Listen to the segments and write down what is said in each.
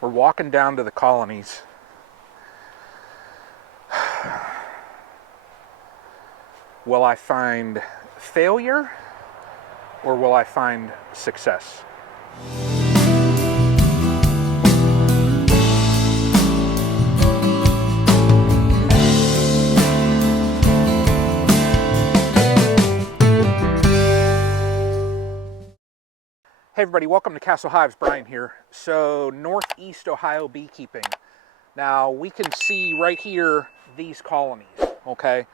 We're walking down to the colonies. Will I find failure or will I find success? Hey everybody, welcome to Castle Hives. Brian here. So Northeast Ohio beekeeping. Now we can see right here these colonies, okay?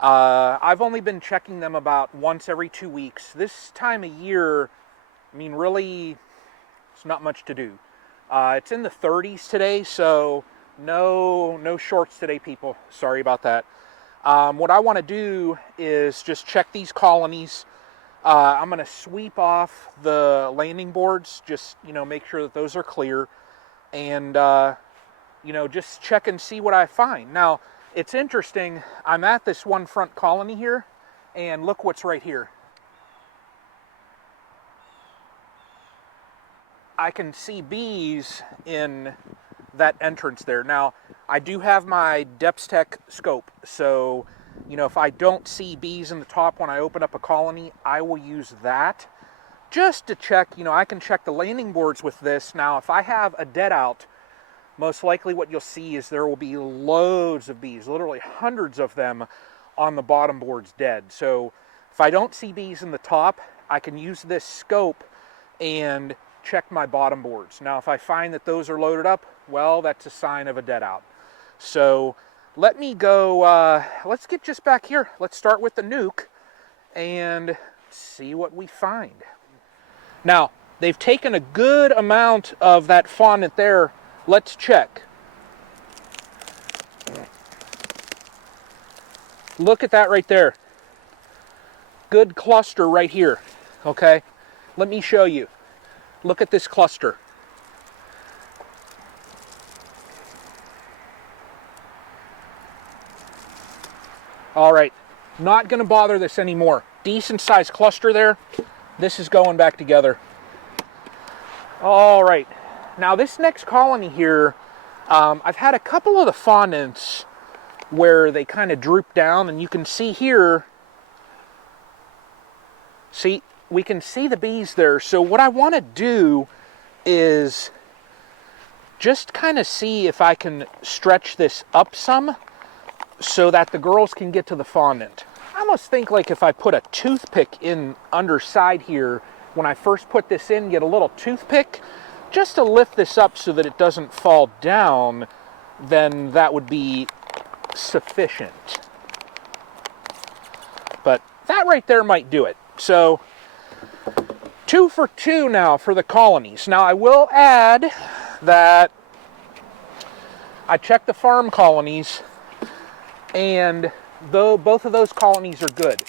I've only been checking them about once every 2 weeks. This time of year, I mean really, it's not much to do. It's in the 30s today, so no shorts today, people. Sorry about that. What I want to do is just check these colonies. I'm going to sweep off the landing boards, just, make sure that those are clear, and, just check and see what I find. Now, it's interesting, I'm at this one front colony here, and look what's right here. I can see bees in that entrance there. Now, I do have my Depth scope, so if I don't see bees in the top when I open up a colony, I will use that just to check. I can check the landing boards with this. Now, if I have a dead out, most likely what you'll see is there will be loads of bees, literally hundreds of them on the bottom boards dead. So if I don't see bees in the top, I can use this scope and check my bottom boards. Now, if I find that those are loaded up, well, that's a sign of a dead out. So let me go, let's get just back here. Let's start with the nuke and see what we find. Now, they've taken a good amount of that fondant there. Let's check. Look at that right there. Good cluster right here, okay? Let me show you. Look at this cluster. All right, not going to bother this anymore. Decent sized cluster there. This is going back together. All right, now this next colony here, I've had a couple of the fondants where they kind of droop down, and you can see here, see, we can see the bees there. So what I want to do is just kind of see if I can stretch this up some, so that the girls can get to the fondant. I almost think like if I put a toothpick in underside here, when I first put this in, get a little toothpick, just to lift this up so that it doesn't fall down, then that would be sufficient. But that right there might do it. So 2 for 2 now for the colonies. Now I will add that I checked the farm colonies, and though both of those colonies are good.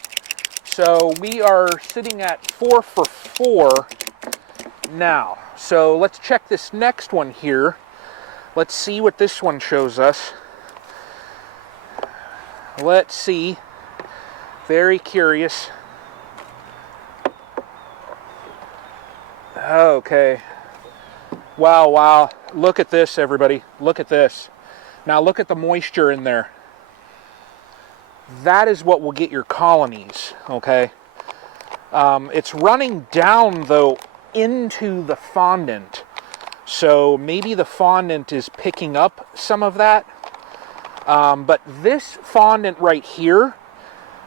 So we are sitting at 4 for 4 now. So let's check this next one here. Let's see what this one shows us. Let's see. Very curious. Okay. Wow. Look at this, everybody. Look at this. Now look at the moisture in there. That is what will get your colonies, okay? It's running down, though, into the fondant. So maybe the fondant is picking up some of that. But this fondant right here,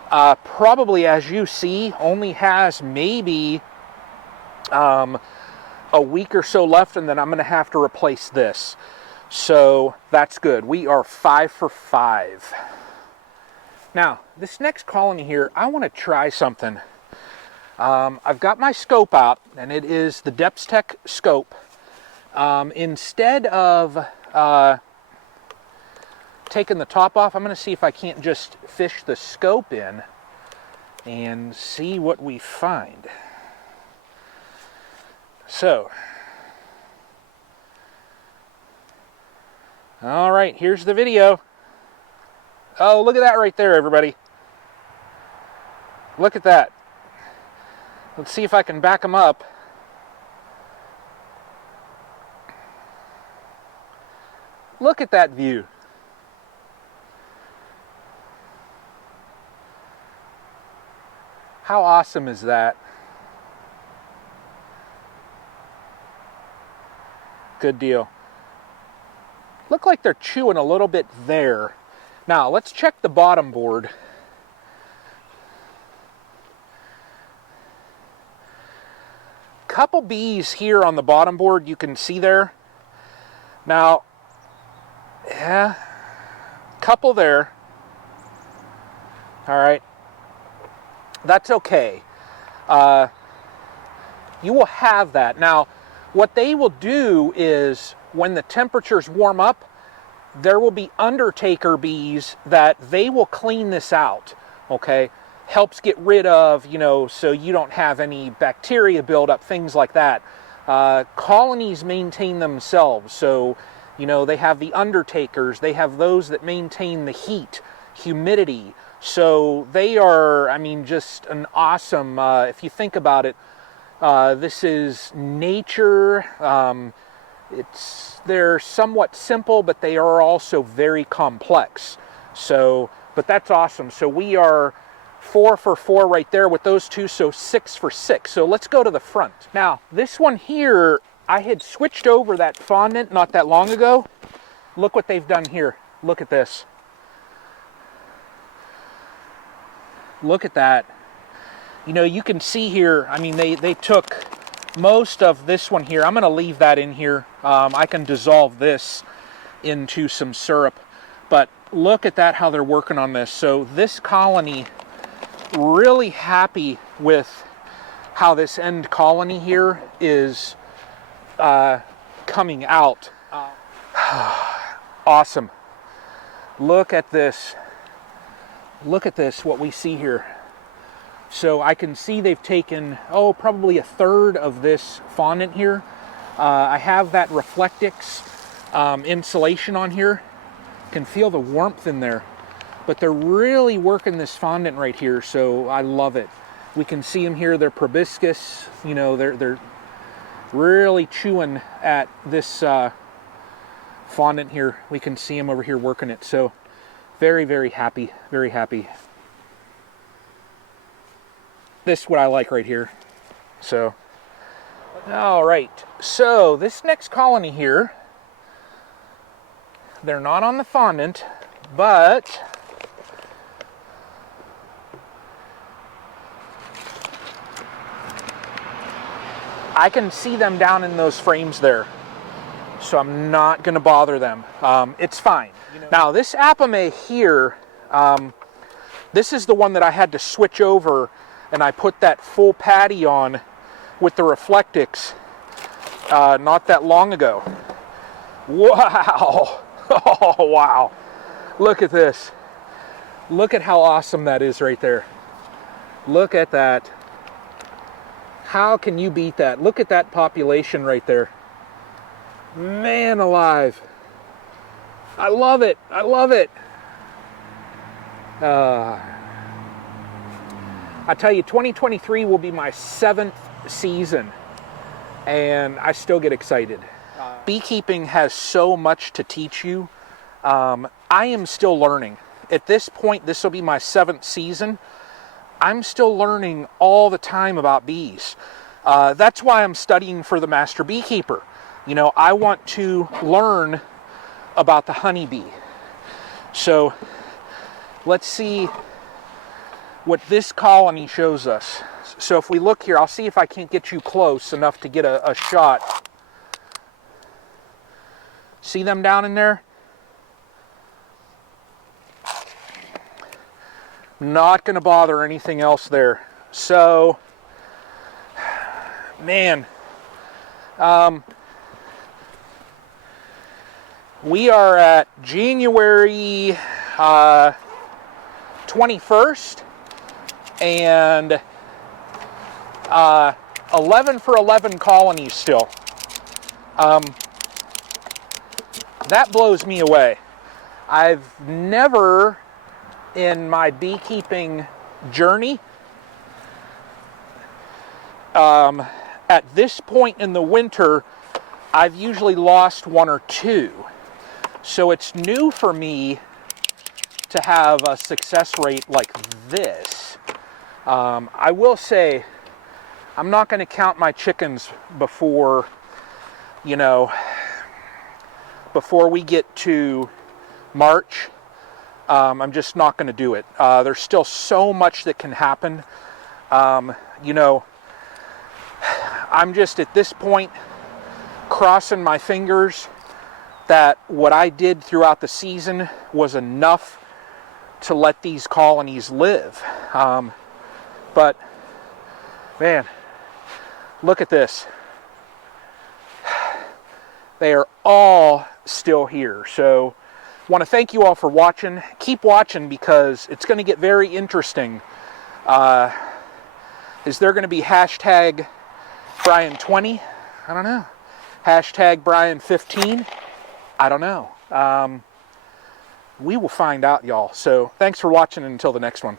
probably, as you see, only has maybe a week or so left, and then I'm going to have to replace this. So that's good. We are 5 for 5. Now, this next colony here, I want to try something. I've got my scope out, and it is the Depth scope. Instead of taking the top off, I'm going to see if I can't just fish the scope in and see what we find. So, all right, here's the video. Oh, look at that right there, everybody. Look at that. Let's see if I can back them up. Look at that view. How awesome is that? Good deal. Look like they're chewing a little bit there. Now, let's check the bottom board. Couple bees here on the bottom board you can see there. Now, yeah, couple there. All right. That's okay. You will have that. Now, what they will do is when the temperatures warm up, there will be undertaker bees that they will clean this out, okay? Helps get rid of, you know, so you don't have any bacteria buildup, things like that. Colonies maintain themselves, so, you know, they have the undertakers, they have those that maintain the heat, humidity. So they are, I mean, just an awesome, if you think about it, this is nature. They're somewhat simple, but they are also very complex. So, but that's awesome. So we are 4 for 4 right there with those two, so 6 for 6. So let's go to the front. Now, this one here, I had switched over that fondant not that long ago. Look what they've done here. Look at this. Look at that. You know, you can see here, I mean, they took most of this one here. I'm going to leave that in here. I can dissolve this into some syrup. But look at that, how they're working on this. So this colony, really happy with how this end colony here is coming out. Awesome. Look at this. Look at this, what we see here. So I can see they've taken, probably a third of this fondant here. I have that Reflectix insulation on here. Can feel the warmth in there. But they're really working this fondant right here, so I love it. We can see them here, they're proboscis. You know, they're really chewing at this fondant here. We can see them over here working it. So very, very happy, very happy. This is what I like right here. So, all right. So this next colony here, they're not on the fondant, but I can see them down in those frames there. So I'm not going to bother them. It's fine. Now this Apimaye here, this is the one that I had to switch over, and I put that full patty on with the Reflectix not that long ago. Wow. Oh, wow. Look at this. Look at how awesome that is right there. Look at that. How can you beat that? Look at that population right there. Man alive. I love it. I love it. I tell you, 2023 will be my 7th season, and I still get excited. Beekeeping has so much to teach you. I am still learning. At this point, this will be my 7th season. I'm still learning all the time about bees. That's why I'm studying for the Master Beekeeper. You know, I want to learn about the honeybee. So let's see what this colony shows us. So if we look here, I'll see if I can't get you close enough to get a shot. See them down in there? Not going to bother anything else there. So, man, we are at January 21st, and 11 for 11 colonies still. That blows me away. I've never, in my beekeeping journey, at this point in the winter, I've usually lost 1 or 2. So it's new for me to have a success rate like this. I will say, I'm not going to count my chickens before, you know, before we get to March. I'm just not going to do it. There's still so much that can happen. You know, I'm just at this point crossing my fingers that what I did throughout the season was enough to let these colonies live. But man, look at this. They are all still here. So I want to thank you all for watching. Keep watching because it's going to get very interesting. Is there going to be hashtag Brian20? I don't know. Hashtag Brian15? I don't know. We will find out, y'all. So thanks for watching, and until the next one.